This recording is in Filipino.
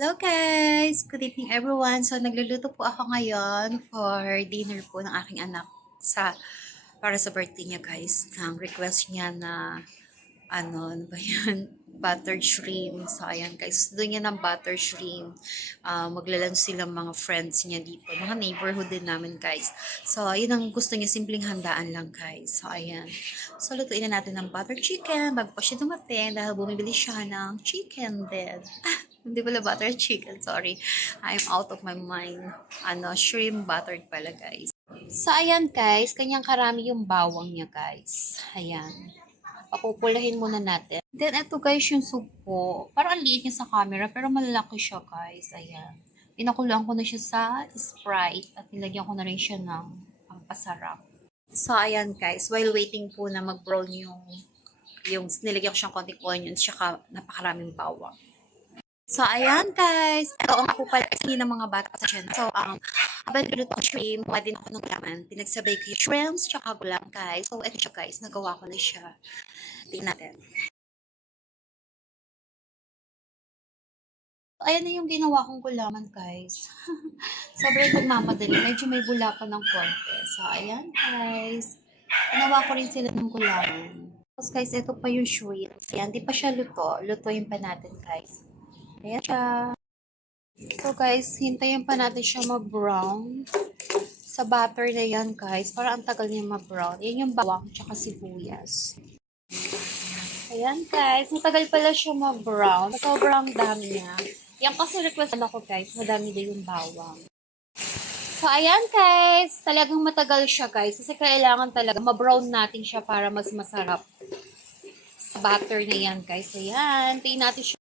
Hello guys! Good evening everyone. So nagluluto po ako ngayon for dinner po ng aking anak para sa birthday niya guys. Ang request niya na ano ba yan? Buttered shrimp. So ayan guys, gusto niya ng buttered shrimp. Maglalunch silang mga friends niya dito. Mga neighborhood din namin guys. So yun ang gusto niya, simpleng handaan lang guys. So ayan. So lutuin na natin ng buttered chicken bago pa siya dumating dahil bumibili siya ng chicken din. Hindi pala butter chicken, sorry. I'm out of my mind. Shrimp buttered pala, guys. So, ayan, guys. Kanyang karami yung bawang niya, guys. Ayan. Papupulahin muna natin. Then, ito, guys, yung soup po. Parang ang liit niya sa camera, pero malalaki siya, guys. Ayan. Pinakuloan ko na siya sa Sprite at nilagyan ko na rin siya ng pampasarap. So, ayan, guys. While waiting po na mag-brown yung nilagyan ko siyang konting onions, tsaka napakaraming bawang. So, ayan guys. Ito ang ako pala kasi ng mga bata sa dyan. So, habang niluto ko shrimp, kuha din ako ng gulaman. Pinagsabay ko yung shrimps, tsaka gulam guys. So, ito siya guys. Nagawa ko na siya. Tingnan natin. So, ayan na yung ginawa kong gulaman guys. Sobrang nagmamadali. Medyo may bula pa ng konti. So, ayan guys. Ginawa ko rin sila ng gulaman. Tapos guys, ito pa yung shrimps. Ayan, di pa siya luto. Lutuin pa natin guys. Ayan siya. So guys, hintayin pa natin siya mag-brown. Sa butter na yan guys, para ang tagal niya mag-brown. Yan yung bawang tsaka sibuyas. Ayan guys, matagal pala siya mag-brown. Sobrang dami niya. Yan kasi request ko guys, madami din yung bawang. So ayan guys, talagang matagal siya guys. Kasi kailangan talaga ma-brown natin siya para mas masarap. Sa butter na yan guys. Ayan, tayin natin siya